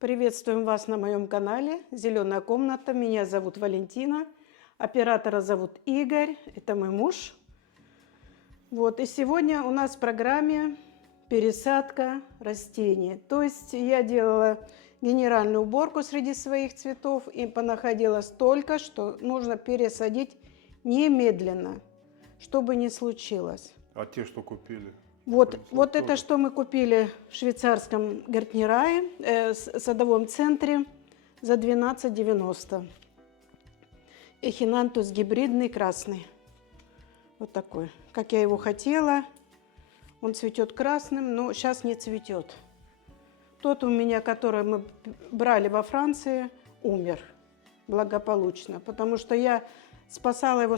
Приветствуем вас на моем канале «Зеленая комната». Меня зовут Валентина, оператора зовут Игорь, это мой муж. И сегодня у нас в программе пересадка растений. То есть я делала генеральную уборку среди своих цветов и понаходила столько, что нужно пересадить немедленно, чтобы не случилось. А те, что купили? Вот это, что мы купили в швейцарском Гартнерае, садовом центре за 12,90. Эхинантус гибридный красный. Вот такой. Как я его хотела. Он цветет красным, но сейчас не цветет. Тот у меня, который мы брали во Франции, умер благополучно. Потому что я спасала его,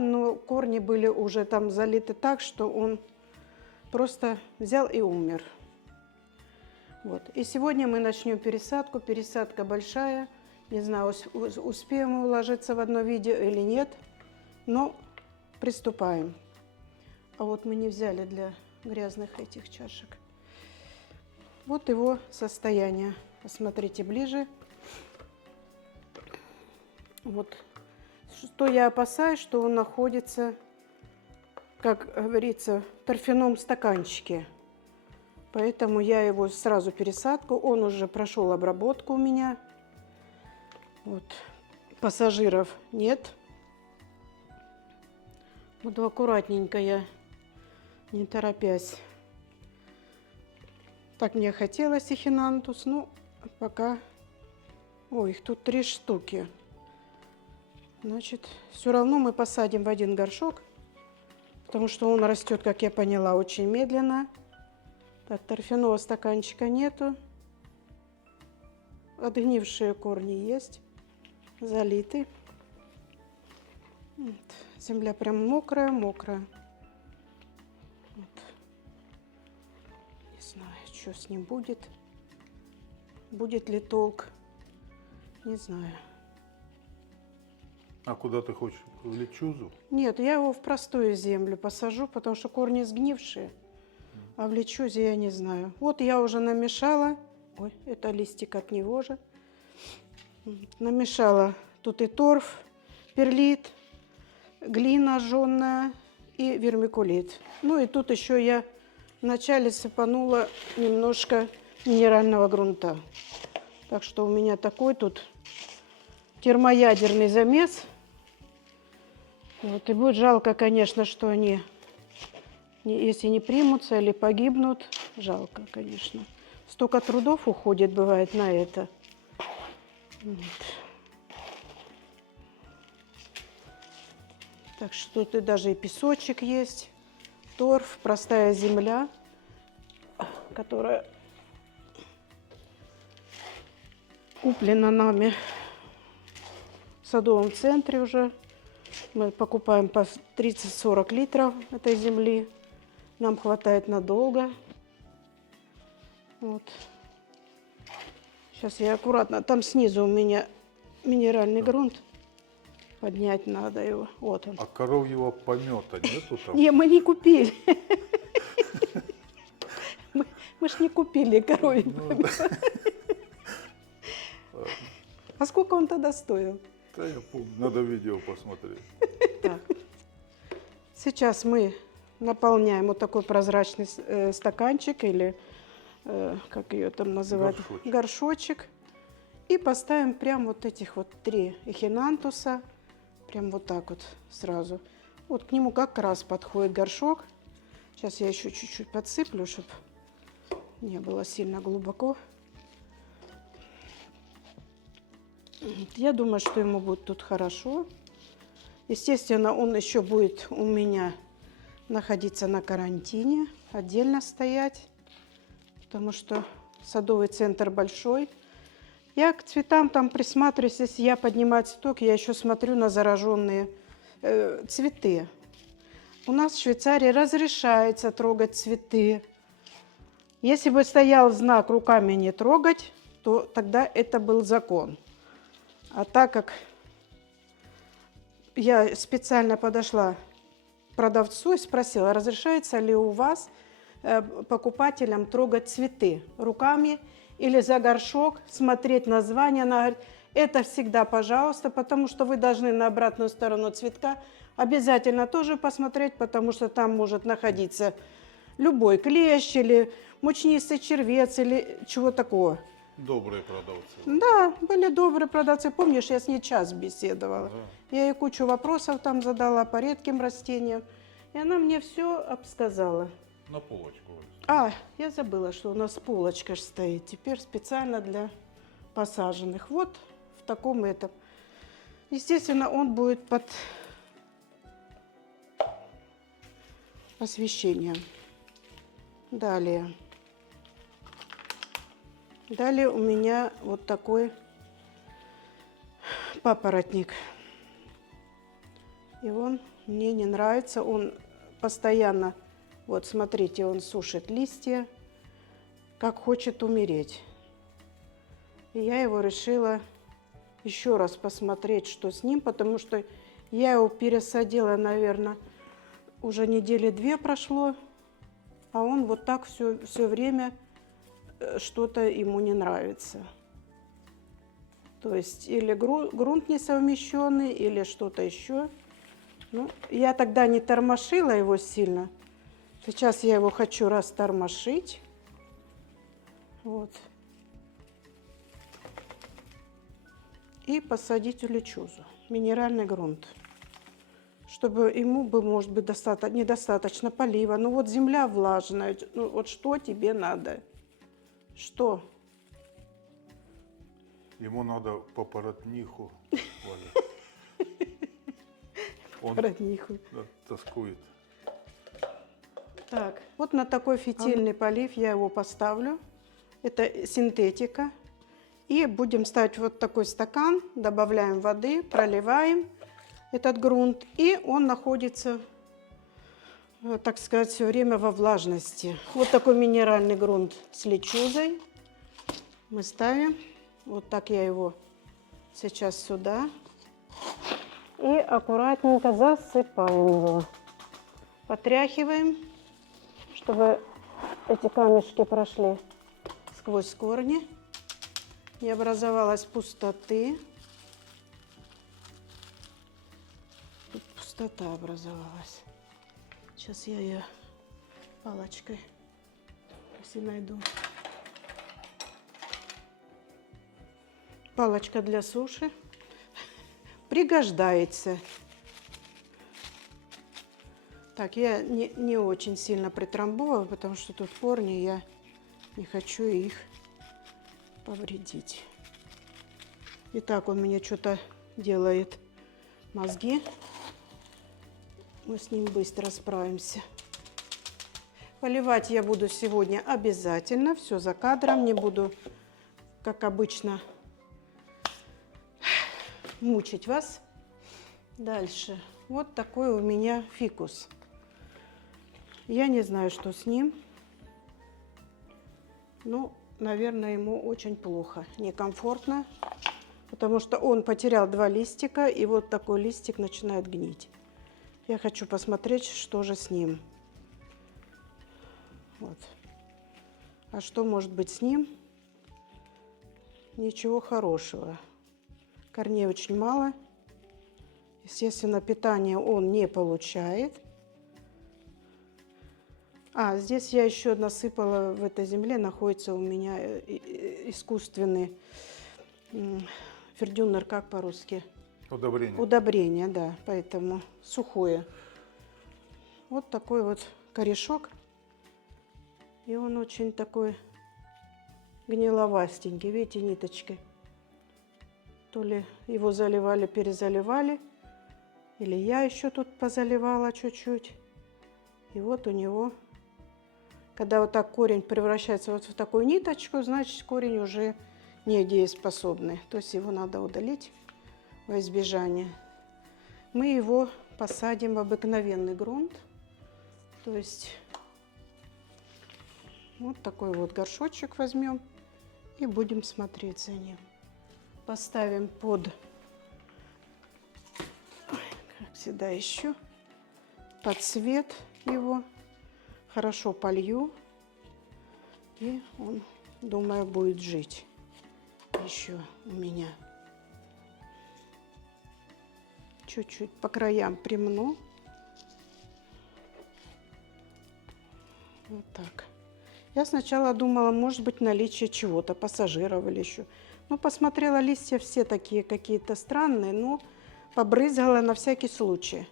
но корни были уже там залиты так, что он просто взял и умер. И сегодня мы начнем пересадку. Пересадка большая. Не знаю, успеем мы уложиться в одно видео или нет. Но приступаем. А вот мы не взяли для грязных этих чашек. Вот его состояние. Посмотрите ближе. Вот. Что я опасаюсь, что он находится, как говорится, в торфяном стаканчике. Поэтому я его сразу пересадку. Он уже прошел обработку у меня. Пассажиров нет. Буду аккуратненько я, не торопясь. Так мне хотелось эхинантус, но пока... Ой, их тут 3 штуки. Значит, все равно мы посадим в один горшок. Потому что он растет, как я поняла, очень медленно. Так, торфяного стаканчика нету. Отгнившие корни есть. Залиты. Земля прям мокрая. Не знаю, что с ним будет. Будет ли толк? Не знаю. А куда ты хочешь? В лечузу? Нет, я его в простую землю посажу, потому что корни сгнившие. А в лечузе я не знаю. Вот я уже намешала. Ой, это листик от него же. Намешала тут и торф, перлит, глина жженая и вермикулит. И тут еще я вначале сыпанула немножко минерального грунта. Так что у меня такой тут термоядерный замес. И будет жалко, конечно, что они, если не примутся или погибнут, жалко, конечно. Столько трудов уходит, бывает, на это. Так что тут и даже и песочек есть, торф, простая земля, которая куплена нами в садовом центре уже. Мы покупаем по 30-40 литров этой земли. Нам хватает надолго. Сейчас я аккуратно. Там снизу у меня минеральный грунт. Поднять надо его. Вот он. А коровьего помета нету там? Не, мы не купили. Мы ж не купили коровий помет. А сколько он тогда стоил? Да, я помню. Надо видео посмотреть. Так. Сейчас мы наполняем вот такой прозрачный стаканчик или, как ее там называют, горшочек. И поставим прям вот этих 3 эхинантуса. Прям вот так вот сразу. К нему как раз подходит горшок. Сейчас я еще чуть-чуть подсыплю, чтобы не было сильно глубоко. Я думаю, что ему будет тут хорошо. Естественно, он еще будет у меня находиться на карантине, отдельно стоять, потому что садовый центр большой. Я к цветам там присматриваюсь, если я поднимаю цветок, я еще смотрю на зараженные цветы. У нас в Швейцарии разрешается трогать цветы. Если бы стоял знак «руками не трогать», то тогда это был закон. А так как я специально подошла к продавцу и спросила, разрешается ли у вас покупателям трогать цветы руками или за горшок, смотреть название. Она говорит, это всегда пожалуйста, потому что вы должны на обратную сторону цветка обязательно тоже посмотреть, потому что там может находиться любой клещ или мучнистый червец или чего такого. Добрые продавцы. Да, были добрые продавцы. Помнишь, я с ней час беседовала. Да. Я ей кучу вопросов там задала по редким растениям. И она мне все обсказала. На полочку. А, я забыла, что у нас полочка ж стоит. Теперь специально для посаженных. Вот в таком этом. Естественно, он будет под освещением. Далее. Далее у меня вот такой папоротник. И он мне не нравится. Он постоянно, вот смотрите, он сушит листья, как хочет умереть. И я его решила еще раз посмотреть, что с ним, потому что я его пересадила, наверное, уже недели 2 прошло, а он вот так все время что-то ему не нравится. То есть или грунт несовмещенный, или что-то еще. Ну, я тогда не тормошила его сильно. Сейчас я его хочу растормошить. Вот. И посадить уличузу. Минеральный грунт. Чтобы ему бы, может быть, недостаточно полива. Ну вот земля влажная. Ну вот что тебе надо? Что? Ему надо папоротниху. Валя. Он Родниху. да, тоскует. Так, вот на такой фитильный полив я его поставлю. Это синтетика. И будем ставить вот такой стакан, добавляем воды, проливаем этот грунт. И он находится, так сказать, все время во влажности. Вот такой минеральный грунт с лечузой мы ставим. Вот так я его сейчас сюда. И аккуратненько засыпаем его. Потряхиваем, чтобы эти камешки прошли сквозь корни. Не образовалась пустоты. Тут пустота образовалась. Сейчас я ее палочкой, если найду. Палочка для суши пригождается. Так, я не очень сильно притрамбовываю, потому что тут корни, я не хочу их повредить. Итак, он мне что-то делает мозги. Мы с ним быстро справимся. Поливать я буду сегодня обязательно. Все за кадром. Не буду, как обычно, мучить вас. Дальше. Вот такой у меня фикус. Я не знаю, что с ним. Ну, наверное, ему очень плохо, некомфортно, потому что он потерял 2 листика, и вот такой листик начинает гнить. Я хочу посмотреть, что же с ним. Вот. А что может быть с ним? Ничего хорошего. Корней очень мало. Естественно, питание он не получает. А, здесь я еще насыпала, в этой земле находится у меня искусственный фердюнер, как по-русски? Удобрение. Удобрение, да, поэтому сухое. Вот такой вот корешок. И он очень такой гниловастенький, видите, ниточкой. То ли его заливали, перезаливали, или я еще тут позаливала чуть-чуть. И вот у него... Когда вот так корень превращается вот в такую ниточку, значит, корень уже недееспособный. То есть его надо удалить во избежание. Мы его посадим в обыкновенный грунт. То есть вот такой вот горшочек возьмем и будем смотреть за ним. Поставим под, как всегда еще, под свет его. Хорошо полью, и он думаю, будет жить еще у меня. Чуть-чуть по краям примну. Вот так. Я сначала думала, может быть, наличие чего-то, пассажиров или еще. Ну, посмотрела, листья все такие какие-то странные, но побрызгала на всякий случай.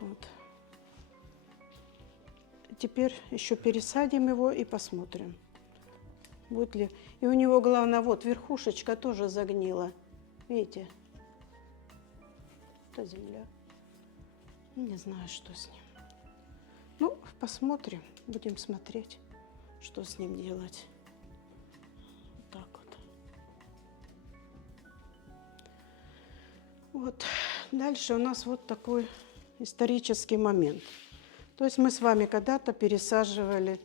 Вот. Теперь еще пересадим его и посмотрим, будет ли. И у него, главное, вот верхушечка тоже загнила. Видите? Это земля. Не знаю, что с ним. Ну, посмотрим. Будем смотреть, что с ним делать. Вот так вот. Вот. Дальше у нас вот такой исторический момент. То есть мы с вами когда-то пересаживали,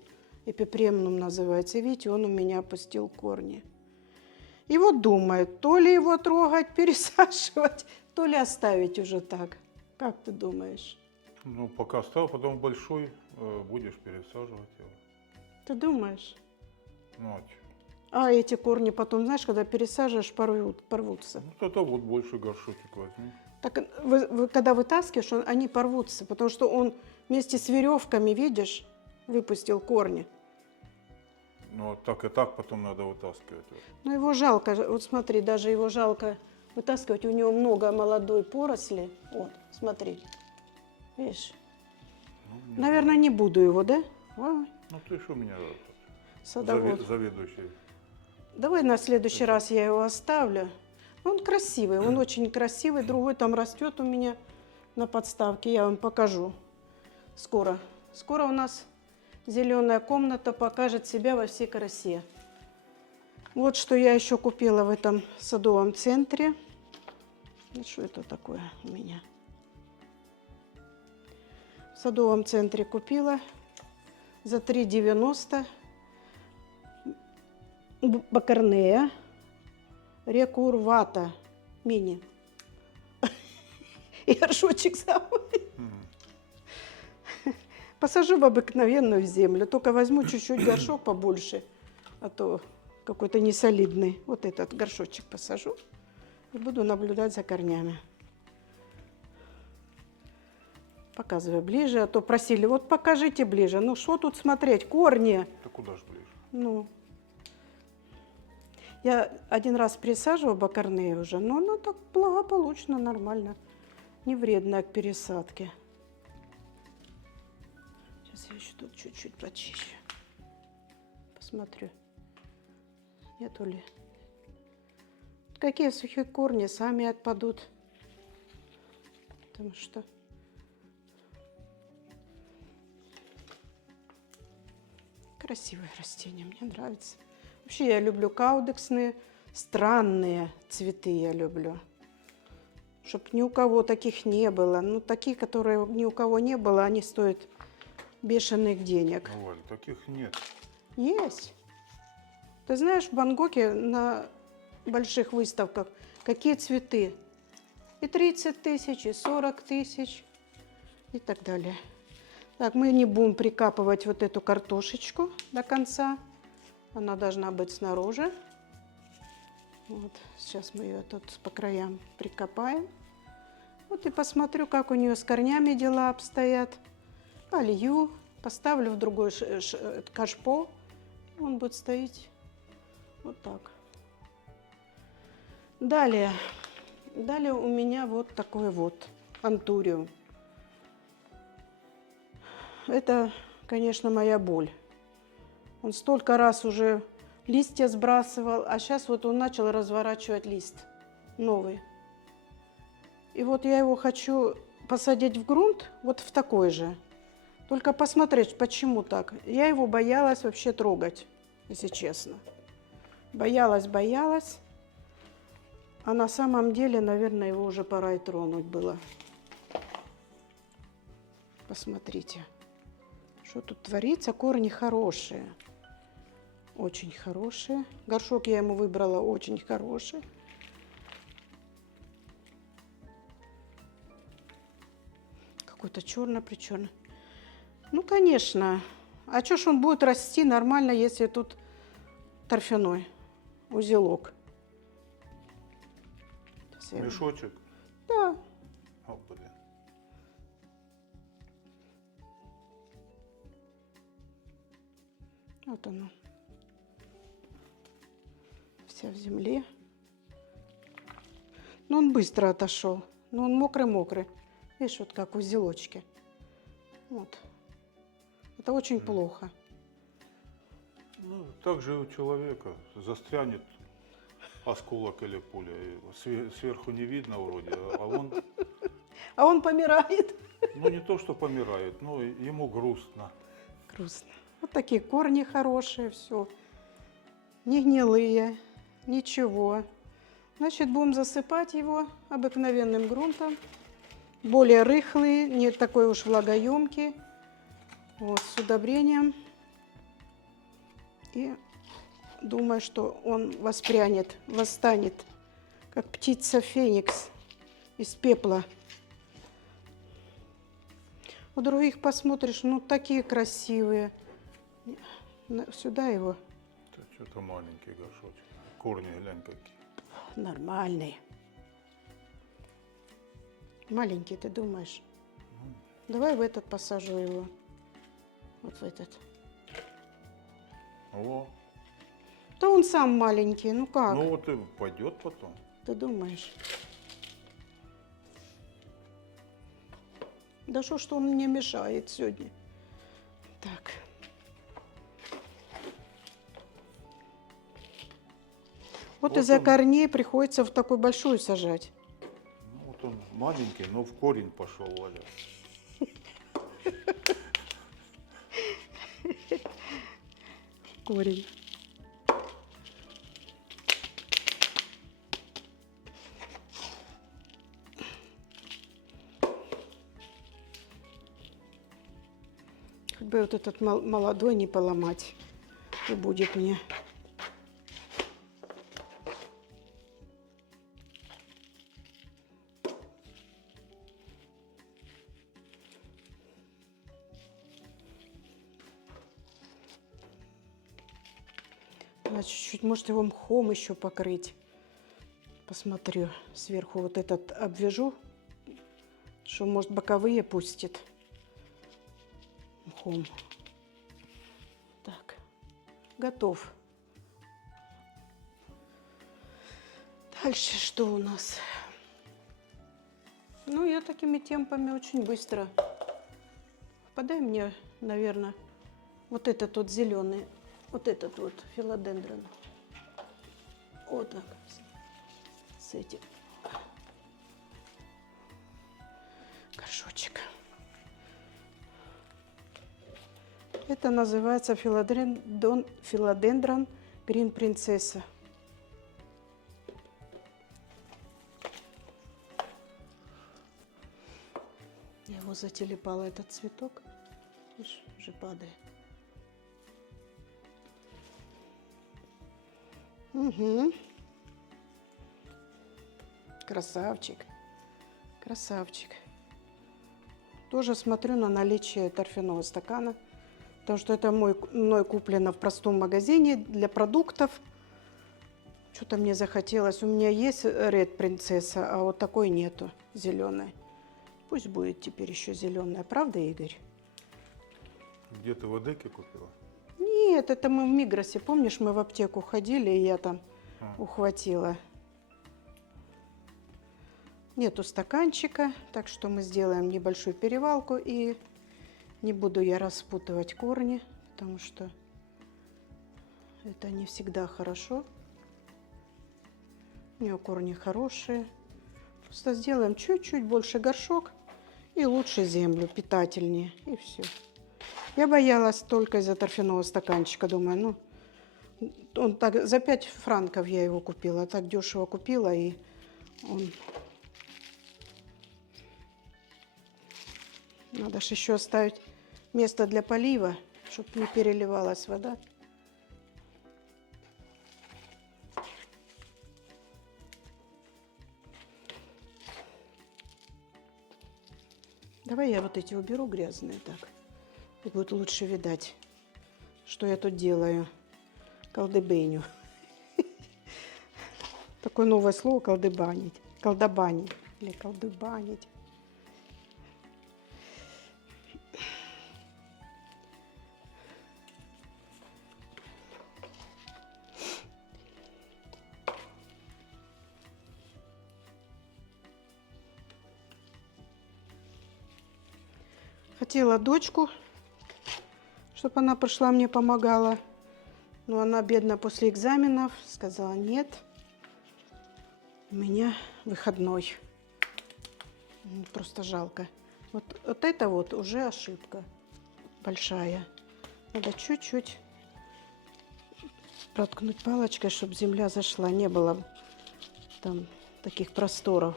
эпипремнум называется. Видите, он у меня опустил корни. И вот думает, то ли его трогать, пересаживать, то ли оставить уже так. Как ты думаешь? Ну, пока оставил, потом большой будешь пересаживать его. Ты думаешь? Ну, а чё? А эти корни потом, знаешь, когда пересаживаешь, порвутся. Ну, тогда вот больше горшочек возьми. Так когда вытаскиваешь, они порвутся, потому что он вместе с веревками, видишь, выпустил корни. Ну, так и так потом надо вытаскивать. Ну, его жалко, вот смотри, даже его жалко вытаскивать, у него много молодой поросли. Вот, смотри, видишь. Ну, Наверное, не буду его, да? Ой, ну, ты что у меня садовод. заведующий. Давай на следующий раз я его оставлю. Он красивый, он очень красивый. Другой там растет у меня на подставке. Я вам покажу скоро. Скоро у нас зеленая комната покажет себя во всей красе. Вот что я еще купила в этом садовом центре. И что это такое у меня? В садовом центре купила за 3,90 бакарнея рекурвата мини. И горшочек самый. Посажу в обыкновенную землю, только возьму чуть-чуть горшок побольше, а то какой-то несолидный. Вот этот горшочек посажу и буду наблюдать за корнями. Показываю ближе, а то просили, вот покажите ближе. Ну что тут смотреть, корни. Да куда же ближе? Ну, я один раз присаживала бакарнею уже, но она так благополучно, нормально, не вредная к пересадке. Сейчас я еще тут чуть-чуть почищу. Посмотрю, нету ли. Какие сухие корни сами отпадут. Потому что красивое растение, мне нравится. Вообще я люблю каудексные, странные цветы я люблю. Чтоб ни у кого таких не было. Ну, такие, которые ни у кого не было, они стоят бешеных денег. Ну, Валь, таких нет. Есть. Ты знаешь, в Бангкоке на больших выставках какие цветы? И 30 тысяч, и 40 тысяч, и так далее. Так, мы не будем прикапывать вот эту картошечку до конца. Она должна быть снаружи. Вот, сейчас мы ее тут по краям прикопаем. Вот и посмотрю, как у нее с корнями дела обстоят. Полью, поставлю в другой кашпо. Он будет стоять вот так. Далее у меня вот такой вот антуриум. Это, конечно, моя боль. Он столько раз уже листья сбрасывал, а сейчас вот он начал разворачивать лист новый. И вот я его хочу посадить в грунт, вот в такой же. Только посмотреть, почему так. Я его боялась вообще трогать, если честно. Боялась. А на самом деле, наверное, его уже пора и тронуть было. Посмотрите, что тут творится. Корни хорошие. Очень хорошие. Горшок я ему выбрала очень хороший. Какой-то черно-причерно. Ну, конечно, А что ж он будет расти нормально, если тут торфяной узелок? Сейчас я его- Мешочек. Да. О, блин. Вот оно. Вся в земле. Но он быстро отошел. Но он мокрый-мокрый. Видишь, вот как узелочки. Вот. Это очень плохо. Ну, так же и у человека. Застрянет осколок или пуля. И сверху не видно вроде, А он помирает. ну не то, что помирает, но ему грустно. Грустно. Вот такие корни хорошие, все. Не гнилые, ничего. Значит, будем засыпать его обыкновенным грунтом. Более рыхлый, не такой уж влагоемкий. Вот, с удобрением. И думаю, что он воспрянет, восстанет, как птица Феникс из пепла. У других посмотришь, ну такие красивые. Сюда его Это что-то маленький горшочек. Корни глянь какие. нормальный. Маленький, ты думаешь? Давай в этот посажу его. Вот в этот. О, Да он сам маленький, ну как? ну вот и пойдет потом. Ты думаешь? Да что он мне мешает сегодня? Так. Вот Вот из-за он. корней приходится в такую большую сажать. Ну, вот он маленький, но в корень пошел, Валя. Корень. Хоть бы вот этот молодой не поломать. И будет мне. Надо чуть-чуть, может, его мхом еще покрыть. Посмотрю. Сверху вот этот обвяжу, что, может, боковые пустит мхом. Так, готов. Дальше что у нас? Ну, я такими темпами очень быстро. Подай мне, наверное, вот этот вот зеленый, вот этот вот филодендрон. Вот так. С этим. Горшочек. Это называется филодендрон Грин Принцесса. Я его зателепала, этот цветок. Видишь, уже падает. Угу. Красавчик. Красавчик. Тоже смотрю на наличие торфяного стакана, потому что это мной куплено в простом магазине для продуктов. Что-то мне захотелось. У меня есть Red Принцесса, а вот такой нету, зеленой. Пусть будет теперь еще зеленая, правда, Игорь? Где ты в Эдеке купила? Нет, это мы в Мигросе. Помнишь, мы в аптеку ходили, и я там ухватила. Нету стаканчика, так что мы сделаем небольшую перевалку. И не буду я распутывать корни, потому что это не всегда хорошо. У нее корни хорошие. Просто сделаем чуть-чуть больше горшок и лучше землю, питательнее, и все. Я боялась только из-за торфяного стаканчика. Думаю, ну, он так, за 5 франков я его купила. Так дешево купила, и он... Надо же еще оставить место для полива, чтобы не переливалась вода. Давай я вот эти уберу грязные так. И будет лучше видать. что я тут делаю. Колдебеню. Такое новое слово колдебанить. Колдобанить. Или колдыбанить. Хотела дочку, чтобы она пришла мне помогала. Но она, бедная, после экзаменов сказала: нет, у меня выходной. Просто жалко. Вот это вот уже ошибка большая. Надо чуть-чуть проткнуть палочкой, чтобы земля зашла. Не было там таких просторов.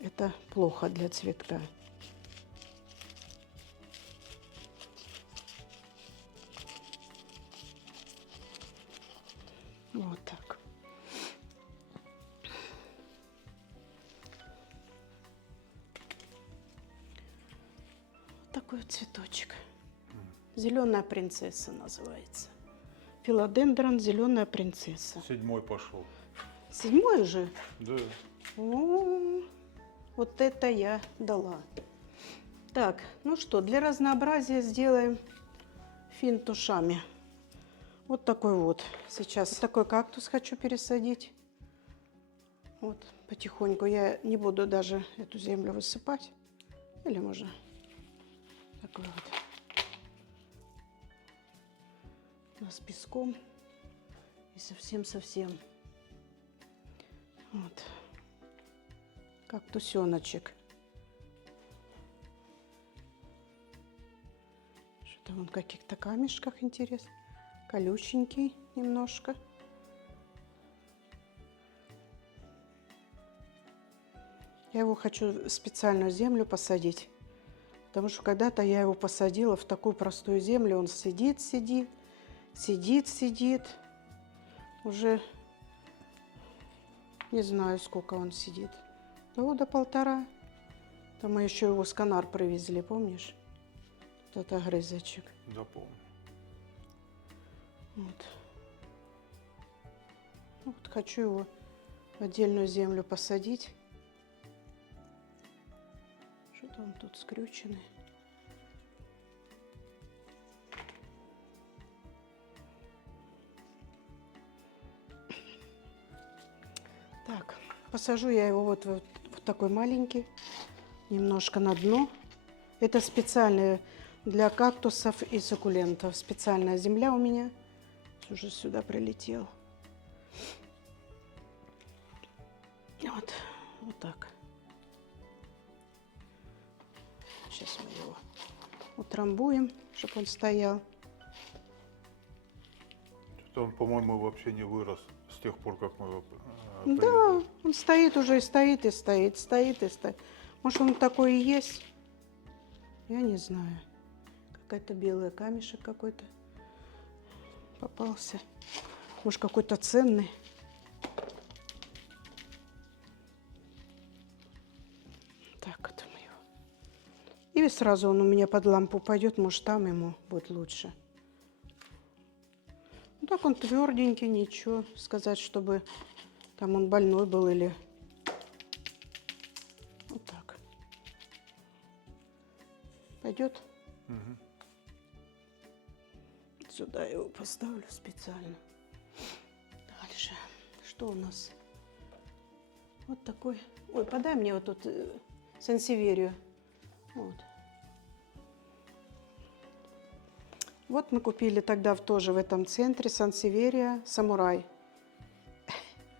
Это плохо для цветка. Вот так. Вот такой вот цветочек. Зеленая принцесса называется. Филодендрон зеленая принцесса. 7-й пошел. 7-й уже? Да. О, вот это я дала. Так, ну что, для разнообразия сделаем финт ушами. Вот такой вот. Сейчас такой кактус хочу пересадить. Вот, потихоньку. Я не буду даже эту землю высыпать. Или можно такой вот. С песком. И совсем-совсем. Вот. Кактусеночек. Что-то вон в каких-то камешках интересно. Колюченький немножко. Я его хочу в специальную землю посадить. Потому что когда-то я его посадила в такую простую землю. Он сидит. Уже не знаю, сколько он сидит. Года 1,5. Там мы еще его с Канар привезли, помнишь? Вот это огрызочек. Да, помню. Вот. Вот хочу его в отдельную землю посадить. Что-то он тут скрюченный. Так, посажу я его вот в такой маленький, немножко на дно. Это специальная для кактусов и суккулентов. Специальная земля у меня. Уже сюда прилетел. Вот так. Сейчас мы его утрамбуем, чтобы он стоял. Он, по-моему, вообще не вырос с тех пор, как мы его Да, привезли. он стоит уже и стоит. Может, он такой и есть? Я не знаю. Какая-то белая камешек какой-то попался. Может, какой-то ценный. Так вот мы его. И сразу он у меня под лампу пойдет, может, там ему будет лучше. Ну, так он тверденький, ничего сказать, чтобы там он больной был или... Вот так. Пойдет? Угу. Сюда я его поставлю специально. Дальше. Что у нас? Вот такой. Ой, подай мне вот тут сансеверию. Вот. Вот мы купили тогда тоже в этом центре сансеверия самурай.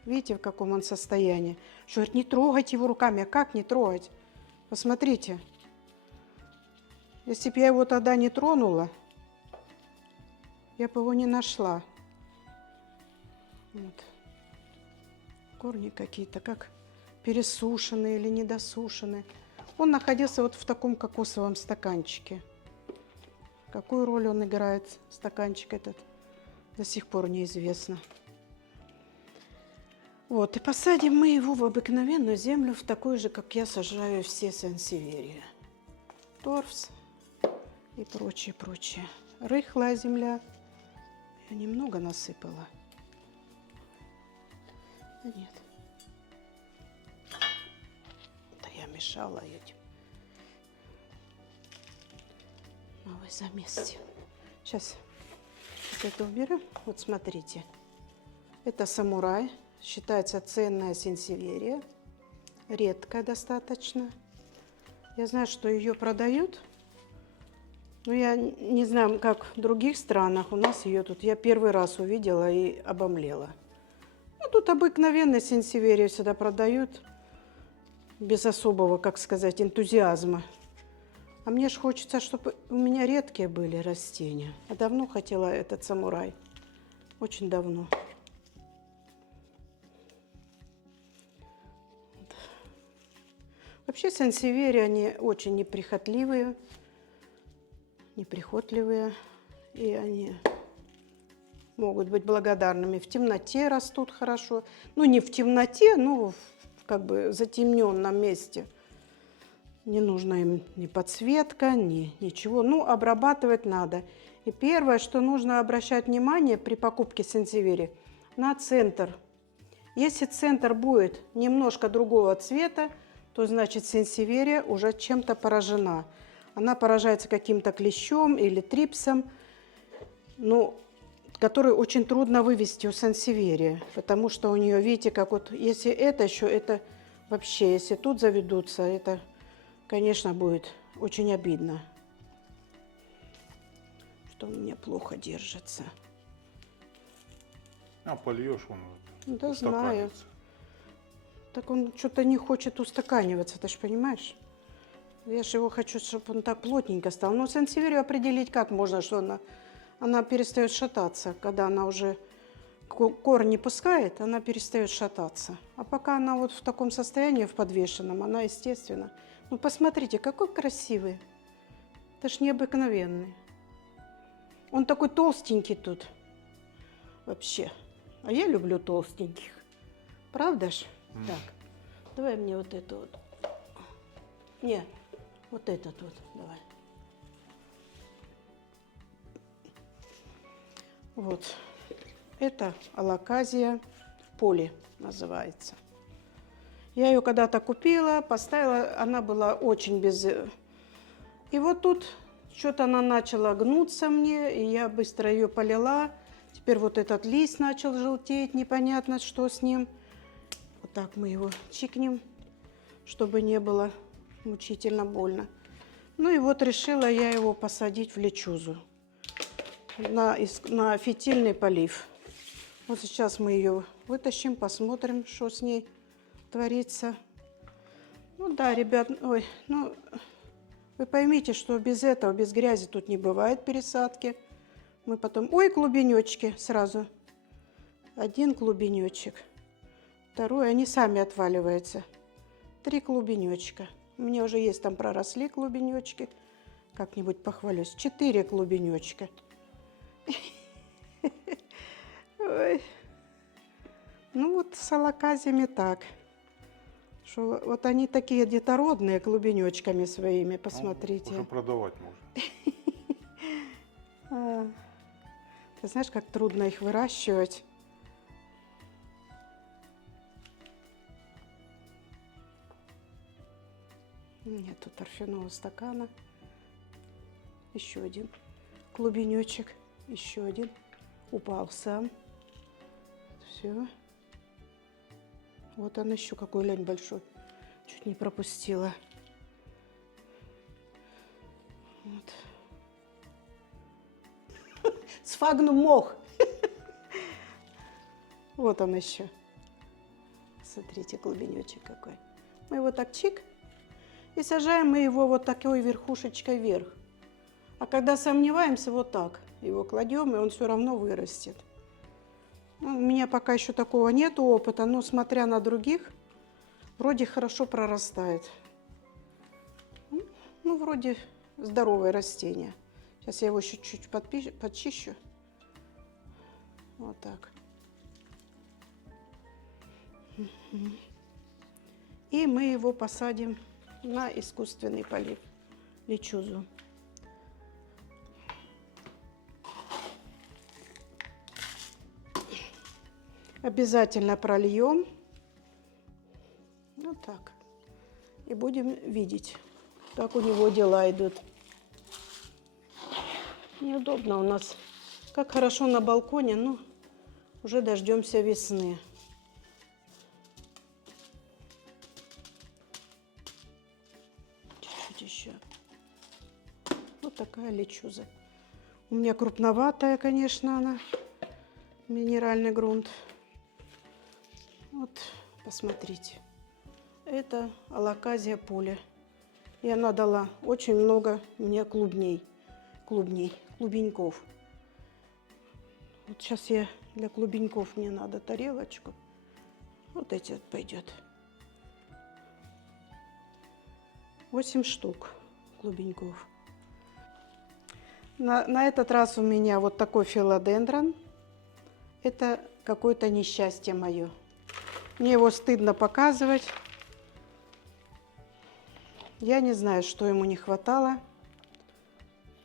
Видите, в каком он состоянии? Что говорит, не трогайте его руками. А как не трогать? Посмотрите. Если бы я его тогда не тронула, я бы его не нашла. Вот. Корни какие-то, как пересушенные или недосушенные. Он находился вот в таком кокосовом стаканчике. Какую роль он играет, стаканчик этот, до сих пор неизвестно. Вот, и посадим мы его в обыкновенную землю, в такую же, как я сажаю все сансеверия. Торфс, и прочее, прочее. Рыхлая земля. Я немного насыпала. Да нет. Да я мешала этим. Новый замес. Сейчас вот это уберем. Вот смотрите. Это самурай. Считается ценная сенсеверия. Редкая достаточно. Я знаю, что ее продают. Но я не знаю, как в других странах. У нас ее тут я первый раз увидела и обомлела. Ну, тут обыкновенная сенсеверия всегда продают. Без особого, как сказать, энтузиазма. А мне ж хочется, чтобы у меня редкие были растения. Я давно хотела этот самурай. Очень давно. Вообще сенсеверии, они очень неприхотливые, неприхотливые. И они могут быть благодарными. В темноте растут хорошо. Ну, не в темноте, но в как бы затемненном месте. Не нужна им ни подсветка, ни ничего. Ну, обрабатывать надо. И первое, что нужно обращать внимание при покупке сенсеверии, на центр. Если центр будет немножко другого цвета, то значит сенсеверия уже чем-то поражена. Она поражается каким-то клещом или трипсом, ну, который очень трудно вывести у сенсеверии, потому что у нее, видите, как вот, если это еще, это вообще, если тут заведутся, это, конечно, будет очень обидно, что у меня плохо держится. А польешь, он Да, знаю. устаканится. Так он что-то не хочет устаканиваться, ты же понимаешь? Я же его хочу, чтобы он так плотненько стал. Но сенсеверию определить как можно, что она перестает шататься. Когда она уже корни пускает, она перестает шататься. А пока она вот в таком состоянии, в подвешенном, она естественно. Ну, посмотрите, какой красивый. Это ж необыкновенный. Он такой толстенький тут. Вообще. А я люблю толстеньких. Правда ж? Так, давай мне вот эту вот. Не, вот этот вот, давай. Вот. Это алаказия поли называется. Я ее когда-то купила, поставила, она была очень без... И вот тут что-то она начала гнуться мне, и я быстро ее полила. Теперь вот этот лист начал желтеть, непонятно, что с ним. Вот так мы его чикнем, чтобы не было мучительно больно. Ну и вот решила я его посадить в лечузу на фитильный полив. Вот сейчас мы ее вытащим, посмотрим, что с ней творится. Ну да, ребят, ой, ну вы поймите, что без этого, без грязи тут не бывает пересадки. Мы потом, ой, клубенечки сразу. Один клубенечек. Второй, они сами отваливаются. 3 клубенечка. У меня уже есть там проросли клубенечки. Как-нибудь похвалюсь. 4 клубенечка. Ой. Ну вот с алаказиями так. Что вот они такие детородные клубенечками своими, посмотрите. Уже продавать можно. Ты знаешь, как трудно их выращивать. Нет тут торфяного стакана. Еще один клубенечек. Еще один. Упал сам. Все. Вот он еще какой лянь большой. Чуть не пропустила. Вот. Сфагнум мох. Вот он еще. Смотрите, клубенечек какой. Мы его так чик. И сажаем мы его вот такой верхушечкой вверх. А когда сомневаемся, вот так его кладем, и он все равно вырастет. Ну, у меня пока еще такого нет опыта, но смотря на других, вроде хорошо прорастает. Ну, вроде здоровое растение. Сейчас я его еще чуть подчищу. Вот так. И мы его посадим на искусственный полив, лечузу. Обязательно прольем. Вот так. И будем видеть, как у него дела идут. Неудобно у нас. Как хорошо на балконе, но уже дождемся весны. Чуть-чуть еще. Вот такая лечуза. У меня крупноватая, конечно, она. Минеральный грунт. Вот, посмотрите. Это алоказия поле. И она дала очень много мне клубеньков. Вот сейчас я для клубеньков мне надо тарелочку. Вот эти вот пойдет. 8 штук клубеньков. На этот раз у меня вот такой филодендрон. Это какое-то несчастье мое. Мне его стыдно показывать. Я не знаю, что ему не хватало.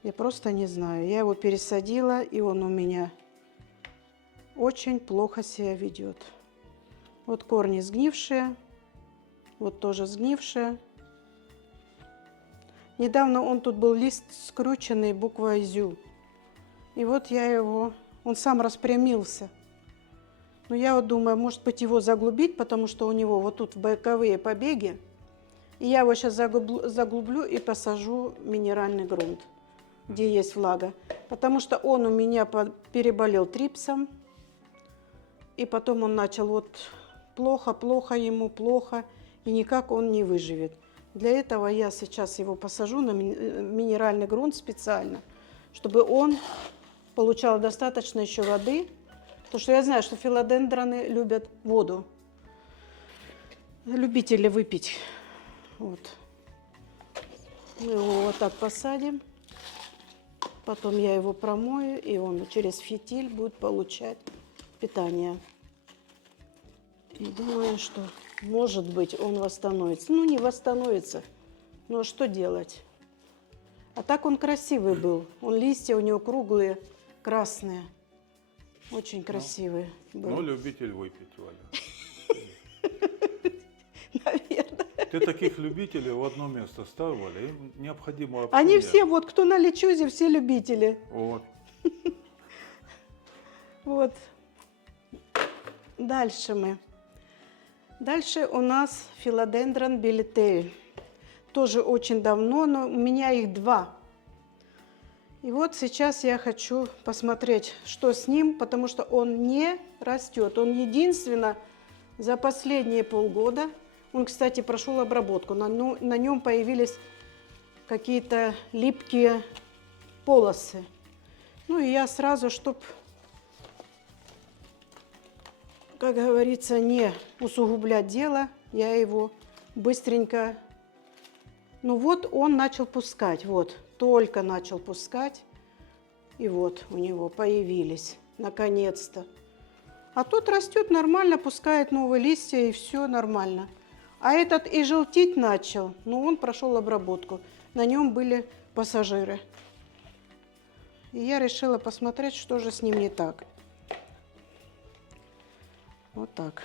Я просто не знаю. Я его пересадила, и он у меня очень плохо себя ведет. Вот корни сгнившие, вот тоже сгнившие. Недавно он тут был лист скрученный буквой «зю». И вот я его, он сам распрямился. Но я вот думаю, может быть, его заглубить, потому что у него вот тут боковые побеги. И я его сейчас заглублю и посажу минеральный грунт, где есть влага. Потому что он у меня переболел трипсом. И потом он начал вот плохо ему, и никак он не выживет. Для этого я сейчас его посажу на минеральный грунт специально, чтобы он получал достаточно еще воды. Потому что я знаю, что филодендроны любят воду. Любители выпить. Вот. Мы его вот так посадим. Потом я его промою, и он через фитиль будет получать питание. И думаю, что, может быть, он восстановится. Ну, не восстановится. Но что делать? А так он красивый был. Листья у него круглые, красные. Очень красивый был. Ну, любитель выпить, Валя. Наверное. Ты таких любителей в одно место ставь, Валя, им необходимо общение. Они все, вот кто на лечузе, все любители. Вот. Вот. Дальше у нас филодендрон билетель. Тоже очень давно, но у меня их 2. И вот сейчас я хочу посмотреть, что с ним, потому что он не растет. Он единственно за последние полгода, он, кстати, прошел обработку, на нем появились какие-то липкие полосы. Ну и я сразу, чтобы, как говорится, не усугублять дело, я его быстренько... Ну вот он начал пускать, вот, только начал пускать, и вот у него появились, наконец-то. А тот растет нормально, пускает новые листья, и все нормально. А этот и желтеть начал, но он прошел обработку. На нем были пассажиры. И я решила посмотреть, что же с ним не так. Вот так.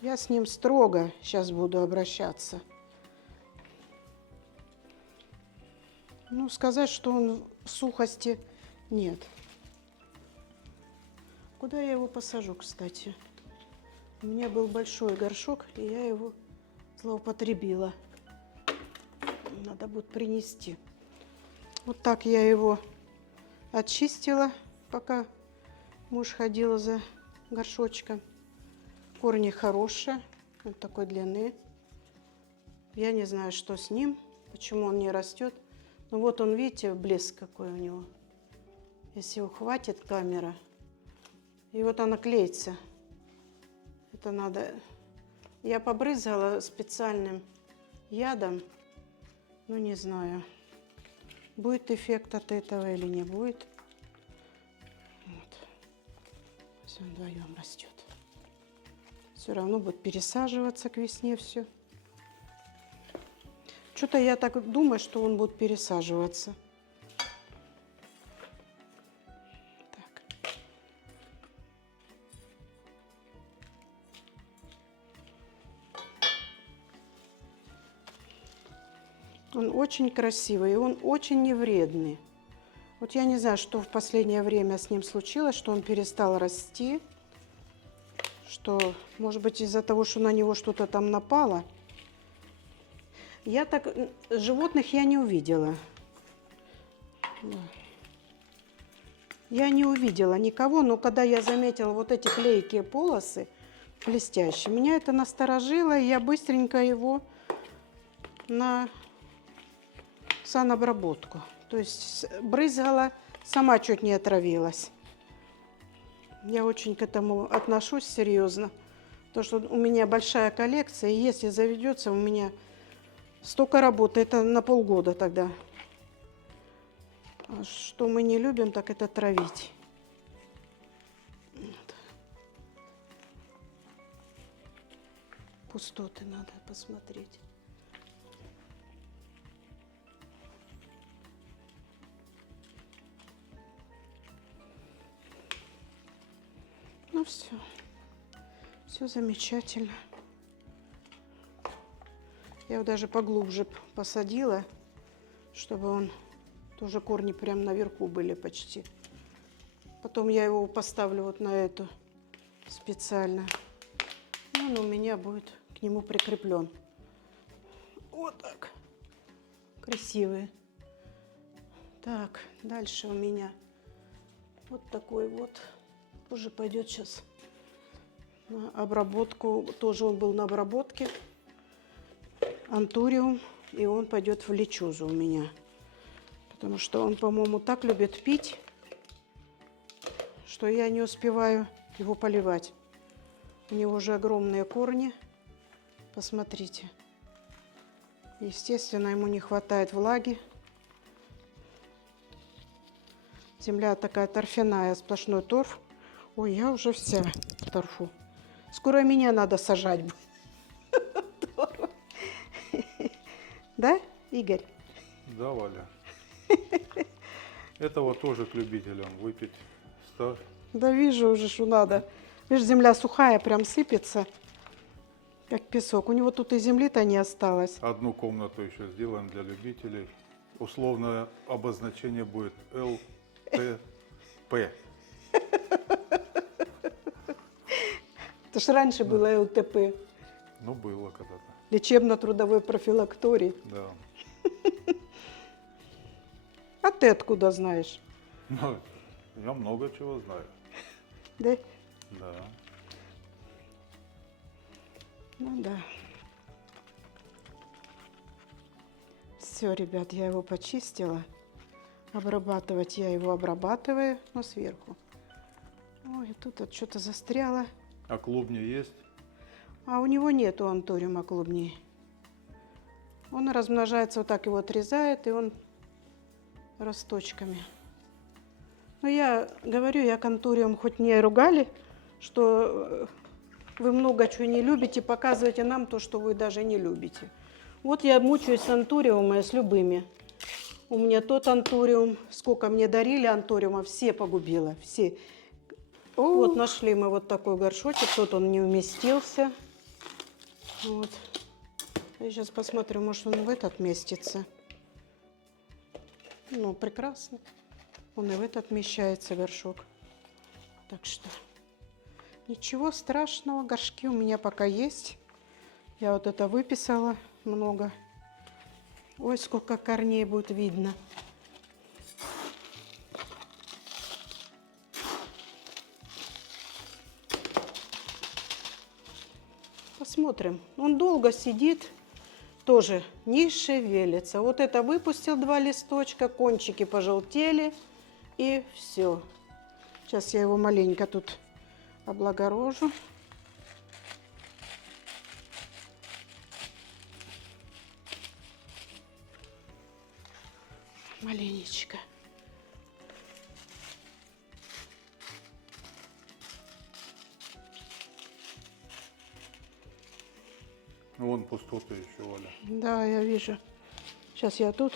Я с ним строго сейчас буду обращаться. Ну, сказать, что он в сухости, нет. Куда я его посажу, кстати? У меня был большой горшок, и я его злоупотребила. Надо будет принести. Вот так я его очистила, пока муж ходил за горшочком. Корни хорошие, вот такой длины. Я не знаю, что с ним, почему он не растет. Ну вот он, видите, блеск какой у него. Если ухватит камера, и вот она клеится. Это надо... Я побрызгала специальным ядом, ну не знаю, будет эффект от этого или не будет. Вот. Все вдвоем растет. Все равно будет пересаживаться к весне все. Что-то я так думаю, что он будет пересаживаться. Так. Он очень красивый, и он очень невредный. Вот я не знаю, что в последнее время с ним случилось, что он перестал расти, что, может быть, из-за того, что на него что-то там напало. Я так, животных я не увидела. Я не увидела никого, но когда я заметила вот эти клейкие полосы блестящие, меня это насторожило, и я быстренько его на санобработку. То есть брызгала, сама чуть не отравилась. Я очень к этому отношусь серьезно, потому что у меня большая коллекция, и если заведется у меня столько работы, это на полгода тогда. А что мы не любим, так это травить. Вот. Пустоты надо посмотреть. Ну все, все замечательно. Я его даже поглубже посадила, чтобы он тоже корни прям наверху были почти. Потом я его поставлю вот на эту специально. И он у меня будет к нему прикреплен. Вот так. Красивые. Так, дальше у меня вот такой вот. Уже пойдет сейчас на обработку. Тоже он был на обработке. Антуриум. И он пойдет в лечузу у меня. Потому что он, по-моему, так любит пить, что я не успеваю его поливать. У него уже огромные корни. Посмотрите. Естественно, ему не хватает влаги. Земля такая торфяная, сплошной торф. Ой, я уже вся в торфу. Скоро меня надо сажать. Да, Игорь? Да, Валя. Этого тоже к любителям выпить. Да вижу уже, что надо. Видишь, земля сухая, прям сыпется, как песок. У него тут и земли-то не осталось. Одну комнату еще сделаем для любителей. Условное обозначение будет ЛТП. Это ж раньше было ЛТП. Ну, было когда-то. Лечебно-трудовой профилакторий. Да. А ты откуда знаешь? Ну, я много чего знаю. Да? Да. Ну да. Все, ребят, я его почистила. Обрабатывать я его обрабатываю, но сверху. Ой, тут вот что-то застряло. А клубни есть? А у него нету антуриума клубней. Он размножается, вот так его отрезает, и он росточками. Но я говорю, я к антуриум хоть не ругали, что вы много чего не любите, показывайте нам то, что вы даже не любите. Вот я мучаюсь с антуриумом, с любыми. У меня тот антуриум, сколько мне дарили антуриума, все погубила, все. Вот нашли мы вот такой горшочек, тут он не уместился. Вот. Я сейчас посмотрю, может он в этот вместится. Ну, прекрасно. Он и в этот вмещается, горшок. Так что ничего страшного, горшки у меня пока есть. Я вот это выписала много. Ой, сколько корней будет видно. Посмотрим. Он долго сидит, тоже не шевелится. Вот это выпустил 2 листочка, кончики пожелтели, и все. Сейчас я его маленько тут облагорожу. Маленечко. Вон пустоты еще, Валя. Да, я вижу. Сейчас я тут.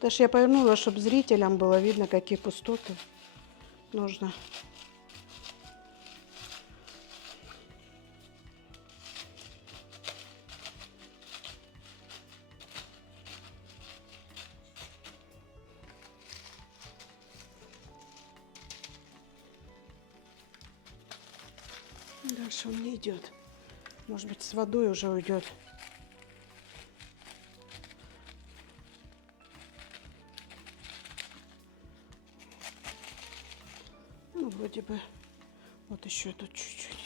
Даже я повернула, чтобы зрителям было видно, какие пустоты нужно. Дальше он не идет. Может быть, с водой уже уйдет. Ну, вроде бы. Вот еще тут чуть-чуть.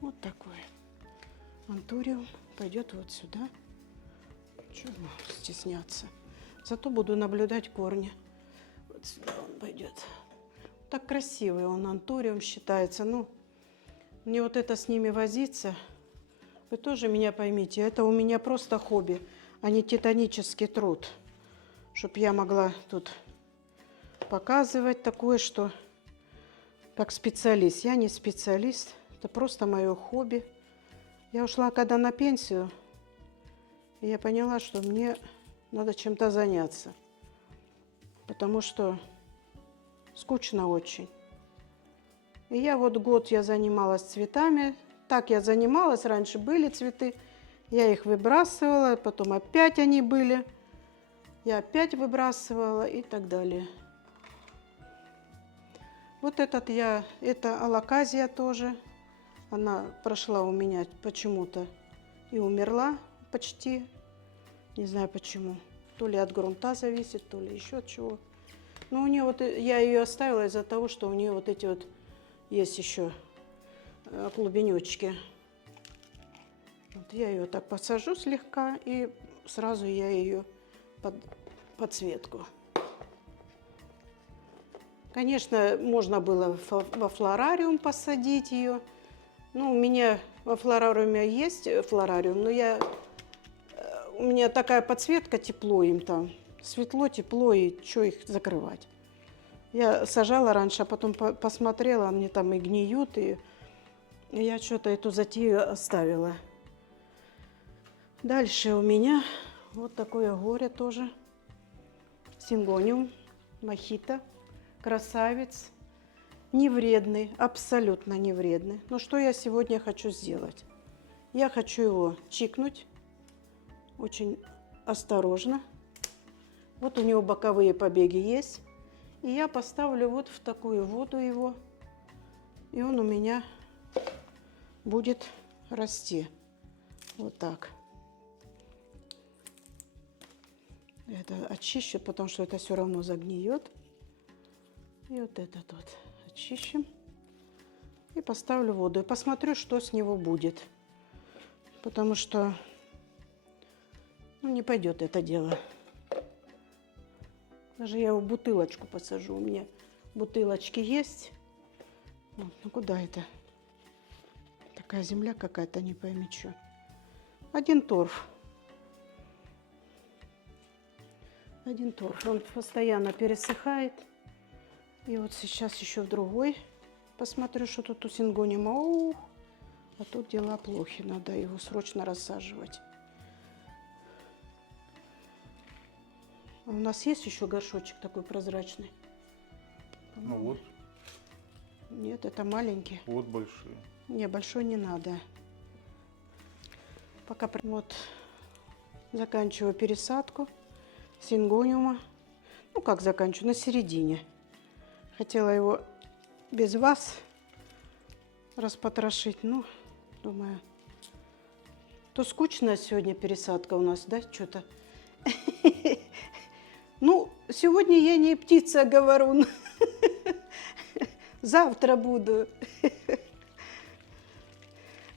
Вот такой антуриум пойдет вот сюда. Чего стесняться? Зато буду наблюдать корни. Вот сюда он пойдет. Так красивый он антуриум считается. Ну, мне вот это с ними возиться. Вы тоже меня поймите. Это у меня просто хобби, а не титанический труд. Чтоб я могла тут показывать такое, что как специалист. Я не специалист. Это просто мое хобби. Я ушла когда на пенсию, и я поняла, что мне надо чем-то заняться. Потому что скучно очень. И я вот год я занималась цветами. Так я занималась. Раньше были цветы. Я их выбрасывала, потом опять они были. Я опять выбрасывала и так далее. Вот это алаказия тоже. Она прошла у меня почему-то и умерла почти. Не знаю почему. То ли от грунта зависит, то ли еще от чего. Но у нее вот, я ее оставила из-за того, что у нее вот эти вот есть еще клубенечки. Вот я ее так посажу слегка, и сразу я ее под подсветку. Конечно, можно было во флорариум посадить ее. Ну, у меня во флорариуме есть флорариум, но у меня такая подсветка, тепло им там. Светло, тепло, и что их закрывать. Я сажала раньше, а потом посмотрела, они там и гниют, и я что-то эту затею оставила. Дальше у меня вот такое горе тоже. Сингониум, мохито, красавец. Не вредный, абсолютно не вредный. Но что я сегодня хочу сделать? Я хочу его чикнуть очень осторожно. Вот у него боковые побеги есть. И я поставлю вот в такую воду его. И он у меня будет расти. Вот так. Это очищу, потому что это все равно загниет. И вот этот вот очищем. И поставлю воду. И посмотрю, что с него будет. Потому что не пойдет это дело. Даже я его в бутылочку посажу. У меня бутылочки есть. Вот, ну куда это? Такая земля какая-то, не пойми что. Один торф. Один торф. Он постоянно пересыхает. И вот сейчас еще в другой посмотрю, что тут у сингониума. А тут дела плохи. Надо его срочно рассаживать. А у нас есть еще горшочек такой прозрачный? Ну вот. Нет, это маленький. Вот большие. Не, большой не надо. Пока вот заканчиваю пересадку сингониума. Ну, как заканчиваю? На середине. Хотела его без вас распотрошить. Ну, думаю, то скучная сегодня пересадка у нас, да, что-то. Ну, сегодня я не птица, говорун. Завтра буду.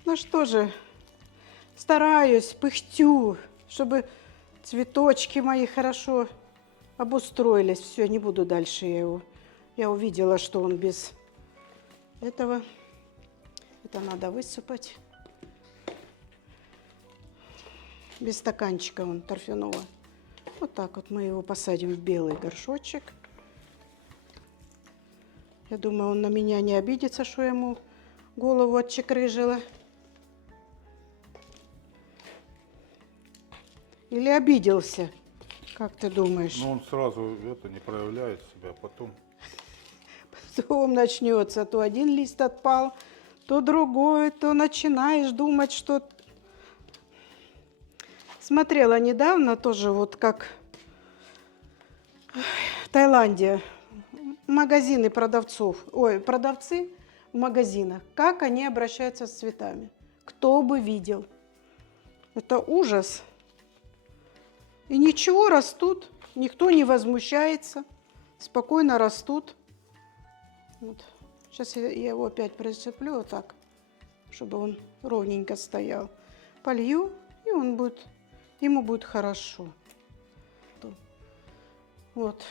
Ну что же, стараюсь, пыхтю, чтобы цветочки мои хорошо обустроились. Все, не буду дальше я его. Я увидела, что он без этого. Это надо высыпать. Без стаканчика он торфяного. Вот так вот мы его посадим в белый горшочек. Я думаю, он на меня не обидится, что я ему голову отчекрыжила. Или обиделся? Как ты думаешь? Но он сразу не проявляет себя, а потом... Потом начнется. То один лист отпал, то другой, то начинаешь думать, что... Смотрела недавно тоже, вот как в Таиланде, магазины продавцов, продавцы в магазинах, как они обращаются с цветами. Кто бы видел. Это ужас. И ничего, растут, никто не возмущается, спокойно растут. Вот. Сейчас я его опять прицеплю вот так, чтобы он ровненько стоял. Полью, и ему будет хорошо. Вот.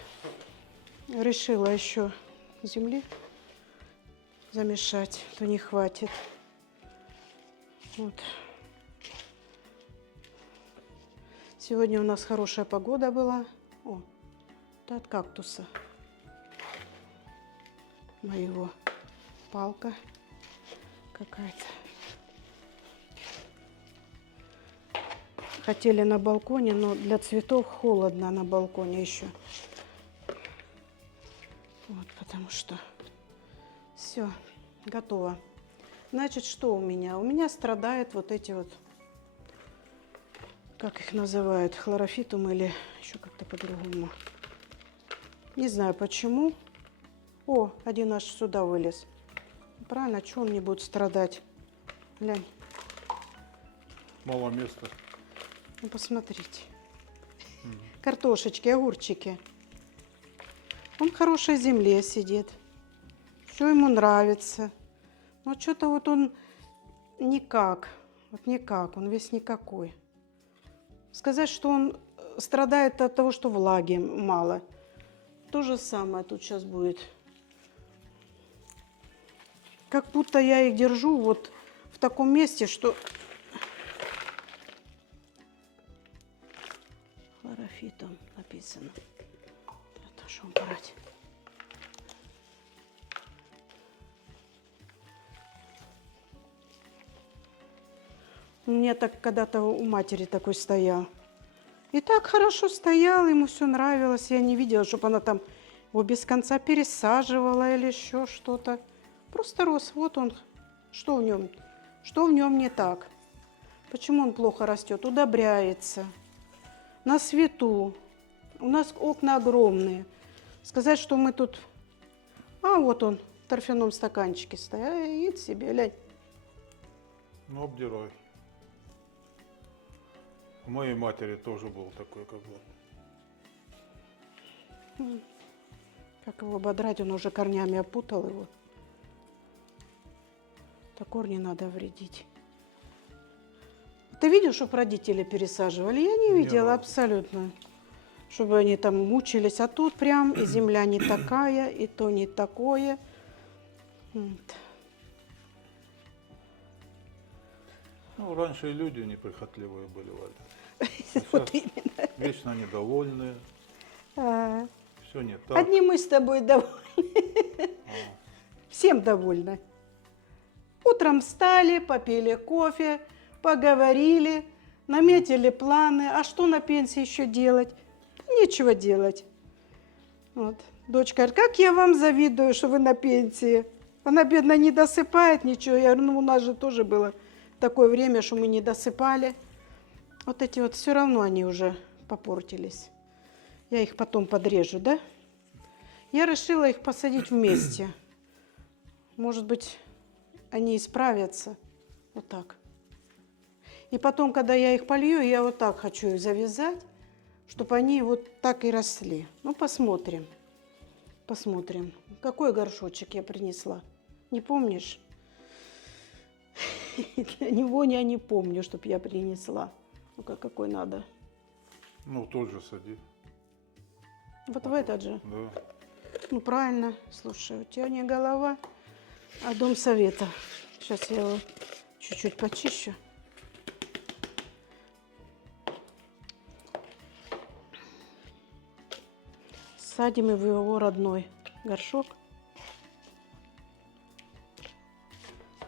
Решила еще земли замешать, то не хватит. Вот. Сегодня у нас хорошая погода была. О, это от кактуса моего. Палка какая-то. Хотели на балконе, но для цветов холодно на балконе еще. Вот, потому что все, готово. Значит, что у меня? У меня страдают вот эти вот, как их называют, хлорофитум или еще как-то по-другому. Не знаю почему. О, один аж сюда вылез. Правильно, что он не будет страдать? Глянь. Мало места. Ну, посмотрите. Картошечки, огурчики. Он в хорошей земле сидит. Все ему нравится. Но что-то вот он никак. Вот никак. Он весь никакой. Сказать, что он страдает от того, что влаги мало. То же самое тут сейчас будет. Как будто я их держу вот в таком месте, что... Хлорофитом написано. Это что брать? У меня так когда-то у матери такой стоял. И так хорошо стоял, ему все нравилось. Я не видела, чтобы она там его без конца пересаживала или еще что-то. Просто рос. Вот он. Что в нем? Что в нем не так? Почему он плохо растет? Удобряется. На свету. У нас окна огромные. Сказать, что мы тут... А вот он в торфяном стаканчике стоит себе, глянь. Ну, обдирай. У моей матери тоже был такой, как бы. Как его ободрать? Он уже корнями опутал его. То корни надо вредить. Ты видел, чтобы родители пересаживали? Я не видела разу. абсолютно. Чтобы они там мучились. А тут прям и земля не такая, и то не такое. Вот. Ну, раньше и люди неприхотливые были, Валя. Вот Сейчас именно. вечно недовольные, А, все не так. Одни мы с тобой довольны. А, Всем довольны. Утром встали, попили кофе, поговорили, наметили планы. А что на пенсии еще делать? Нечего делать. Вот. Дочка говорит, как я вам завидую, что вы на пенсии. Она, бедная, не досыпает ничего. Я говорю, ну у нас же тоже было такое время, что мы не досыпали. Вот эти вот все равно они уже попортились. Я их потом подрежу, да? Я решила их посадить вместе. Может быть, они исправятся. Вот так. И потом, когда я их полью, я вот так хочу их завязать, чтобы они вот так и росли. Ну, посмотрим. Посмотрим. Какой горшочек я принесла? Не помнишь? Для него я не помню, чтобы я принесла. Ну-ка, какой надо? ну, тот же сади. Вот в этот же. Да. Ну, правильно. Слушай, у тебя не голова, а дом совета. Сейчас я его чуть-чуть почищу. Садим его в его родной горшок.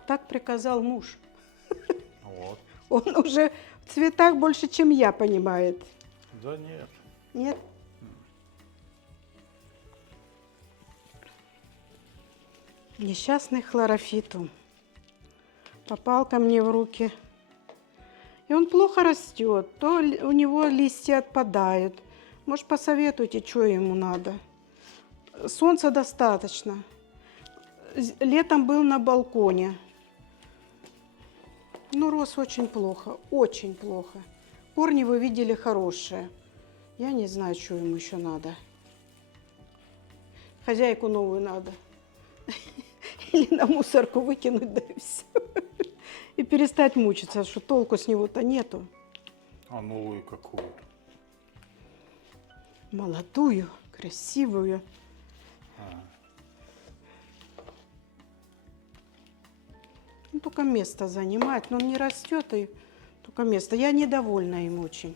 Так приказал муж. Вот. Он уже в цветах больше, чем я, понимает. Да нет. Нет? Несчастный хлорофитум. Попал ко мне в руки. И он плохо растет. То у него листья отпадают. Может, посоветуйте, что ему надо. Солнца достаточно. летом был на балконе. Ну, рос очень плохо, очень плохо. Корни вы видели хорошие. Я не знаю, что ему еще надо. Хозяйку новую надо. Или на мусорку выкинуть, да и все. И перестать мучиться, что толку с него-то нету. А новую какую? Молодую, красивую. А, Ну, только место занимает, но он не растет, и только место. Я недовольна им очень.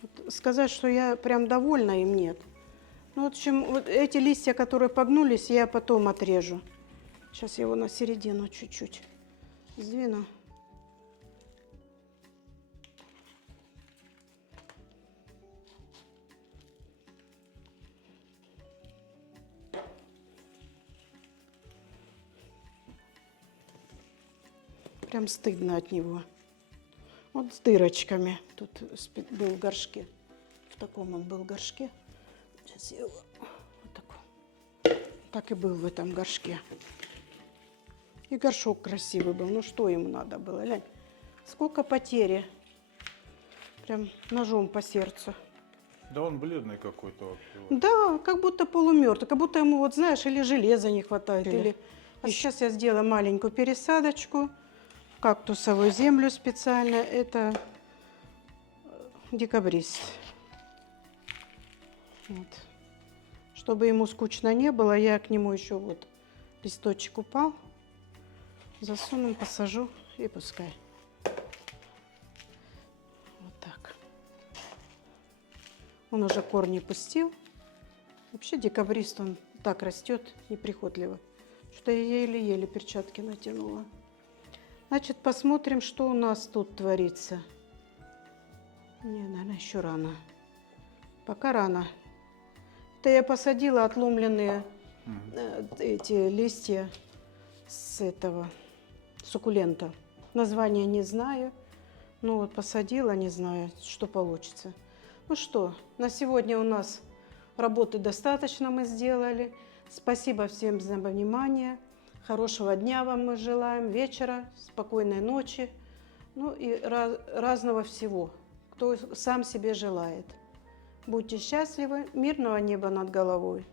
Вот сказать, что я прям довольна им, нет. Ну, в общем, вот эти листья, которые погнулись, я потом отрежу. Сейчас я его на середину чуть-чуть сдвину. Прям стыдно от него. Вот с дырочками. Тут был в горшке. В таком он был горшке. Сейчас я его вот такой. Так и был в этом горшке. И горшок красивый был. Ну что ему надо было? Глянь. Сколько потери. Прям ножом по сердцу. да он бледный какой-то вообще. Да, как будто полумертвый. Как будто ему, вот знаешь, или железа не хватает. Или... А сейчас я сделаю маленькую пересадочку. Кактусовую землю специально. Это декабрист. Вот. Чтобы ему скучно не было, я к нему еще вот листочек упал. Засуну, посажу и пускай. Вот так. Он уже корни пустил. Вообще декабрист, он так растет неприхотливо, что я еле-еле перчатки натянула. Значит, посмотрим, что у нас тут творится. Не, наверное, еще рано. Пока рано. Это я посадила отломленные эти листья с этого суккулента. Название не знаю. Ну вот посадила, не знаю, что получится. Ну что, на сегодня у нас работы достаточно мы сделали. Спасибо всем за внимание. Хорошего дня вам мы желаем, вечера, спокойной ночи, ну и разного всего, кто сам себе желает. Будьте счастливы, мирного неба над головой.